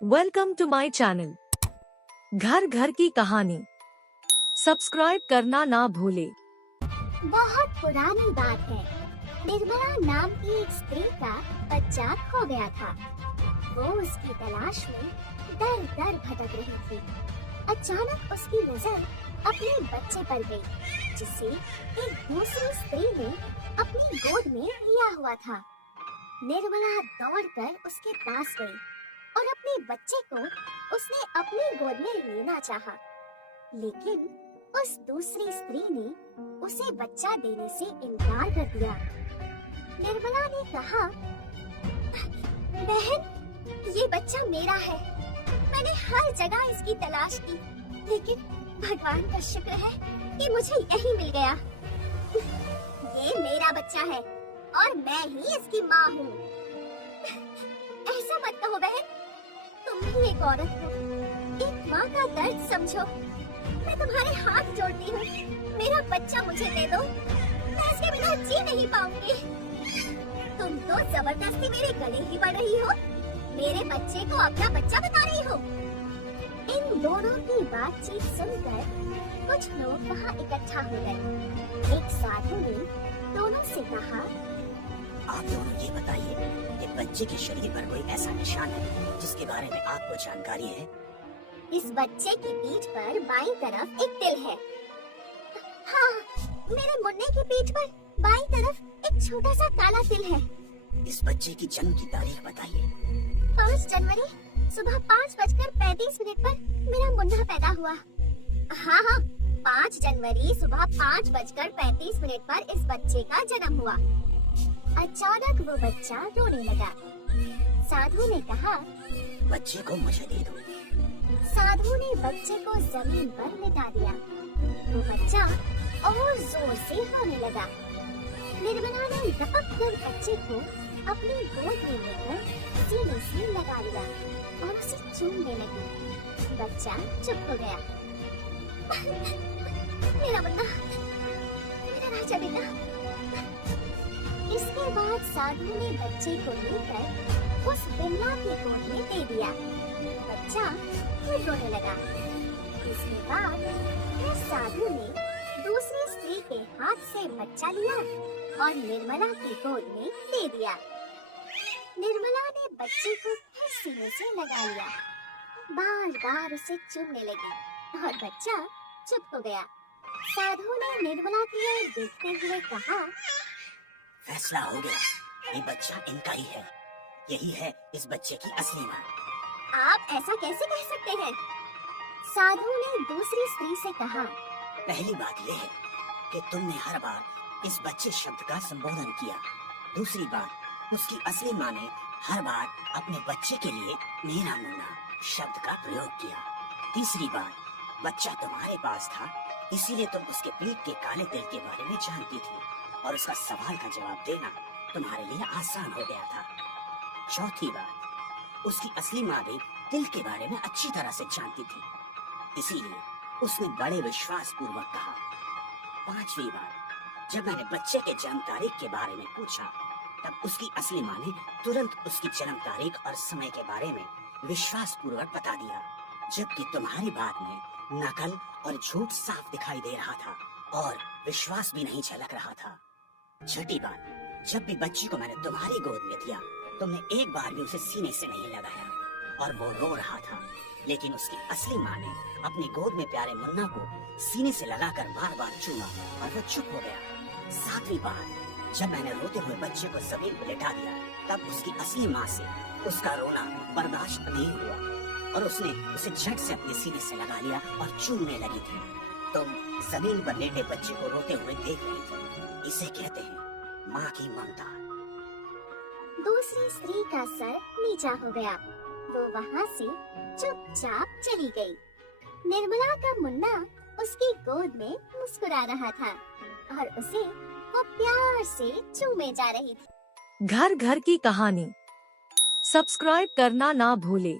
Welcome to my channel घर घर की कहानी। सब्सक्राइब करना ना भूले। बहुत पुरानी बात है। निर्मला नाम की एक स्त्री का बच्चा खो गया था। वो उसकी तलाश में दर दर भटक रही थी। अचानक उसकी नजर अपने बच्चे पर गई, जिसे एक दूसरी स्त्री ने अपनी गोद में लिया हुआ था। निर्मला दौड़कर उसके पास गई और अपने बच्चे को उसने अपनी गोद में लेना चाहा, लेकिन उस दूसरी स्त्री ने उसे बच्चा देने से इनकार कर दिया। निर्मला ने कहा, बहन, ये बच्चा मेरा है। मैंने हर जगह इसकी तलाश की, लेकिन भगवान का शुक्र है कि मुझे यही मिल गया। ये मेरा बच्चा है और मैं ही इसकी माँ हूँ। ऐसा मत कहो बहन, तुम भी एक औरत हो। एक माँ का दर्द समझो। मैं तुम्हारे हाथ जोड़ती हूँ, मेरा बच्चा मुझे दे दो। मैं इसके बिना जी नहीं पाऊंगी। तुम तो जबरदस्ती मेरे गले ही पड़ रही हो। मेरे बच्चे को अपना बच्चा बता रही हो। इन दोनों की बातचीत सुनकर कुछ लोग वहाँ इकट्ठा हो गए। एक साधु ने दोनों से कहा, आप दोनों ये बताइए कि बच्चे के शरीर पर कोई ऐसा निशान है जिसके बारे में आपको जानकारी है? इस बच्चे की पीठ पर बाईं तरफ एक तिल है। हाँ, मेरे मुन्ने की पीठ पर बाईं तरफ एक छोटा सा काला तिल है। इस बच्चे की जन्म की तारीख बताइए। 5 जनवरी सुबह 5:35 पर मेरा मुन्ना पैदा हुआ। हाँ, 5 जनवरी सुबह 5:35 पर इस बच्चे का जन्म हुआ। अचानक वो बच्चा रोने लगा। साधु ने कहा, बच्चे को मुझे दे दो। साधु ने बच्चे को जमीन पर लिटा दिया। वो बच्चा और जोर से रोने लगा। निर्मला ने लपक कर बच्चे को अपनी गोद में लेकर सीने से लगा लिया और उसे चूमने लगी। बच्चा चुप हो गया। मेरा बन्ना, मेरा राजा बेटा। इसके बाद साधु ने बच्चे को लेकर उस बिमला की गोद में दे दिया। बच्चा फिर रोने लगा। इसके बाद फिर साधु ने दूसरी स्त्री के हाथ से बच्चा लिया और निर्मला की गोद में दे दिया। निर्मला ने बच्चे को फिर सीने से लगा लिया, बार बार उसे चूमने लगी और बच्चा चुप हो गया। साधु ने निर्मला की ओर देखते हुए कहा, फैसला हो गया, ये बच्चा इनका ही है। यही है इस बच्चे की असली माँ। आप ऐसा कैसे कह सकते हैं? साधु ने दूसरी स्त्री से कहा, पहली बात यह है कि तुमने हर बार इस बच्चे शब्द का संबोधन किया। दूसरी बात, उसकी असली माँ ने हर बार अपने बच्चे के लिए मेरा मुन्ना शब्द का प्रयोग किया। तीसरी बात, बच्चा तुम्हारे पास था, इसीलिए तुम उसके पीठ के काले तिल के बारे में जानती थी और उसका सवाल का जवाब देना तुम्हारे लिए आसान हो गया था। चौथी बात, उसकी असली माँ भी तिल के बारे में अच्छी तरह से जानती थी, इसीलिए उसने बड़े विश्वास पूर्वक कहा। पांचवी बात, जब मैंने बच्चे के जन्म तारीख के बारे में पूछा, तब उसकी असली माँ ने तुरंत उसकी जन्म तारीख और समय के बारे में विश्वास पूर्वक बता दिया, जबकि तुम्हारी बात में नकल और झूठ साफ दिखाई दे रहा था और विश्वास भी नहीं झलक रहा था। छठी बात, जब भी बच्ची को मैंने तुम्हारी गोद में दिया, तुमने एक बार भी उसे सीने से नहीं लगाया और वो रो रहा था, लेकिन उसकी असली माँ ने अपनी गोद में प्यारे मुन्ना को सीने से लगाकर बार बार चूमा और वो चुप हो गया। सातवीं बात, जब मैंने रोते हुए बच्चे को जमीन पर लेटा दिया, तब उसकी असली माँ से उसका रोना बर्दाश्त नहीं हुआ और उसने उसे झट से अपने सीने से लगा लिया और चूमने लगी थी। तुम जमीन पर लेटे बच्चे को रोते हुए देख रही थी। इसे कहते हैं माँ की ममता। दूसरी स्त्री का सर नीचा हो गया। वो वहाँ से चुपचाप चली गई। निर्मला का मुन्ना उसकी गोद में मुस्कुरा रहा था और उसे वो प्यार से चूमे जा रही थी। घर घर की कहानी। सब्सक्राइब करना ना भूले।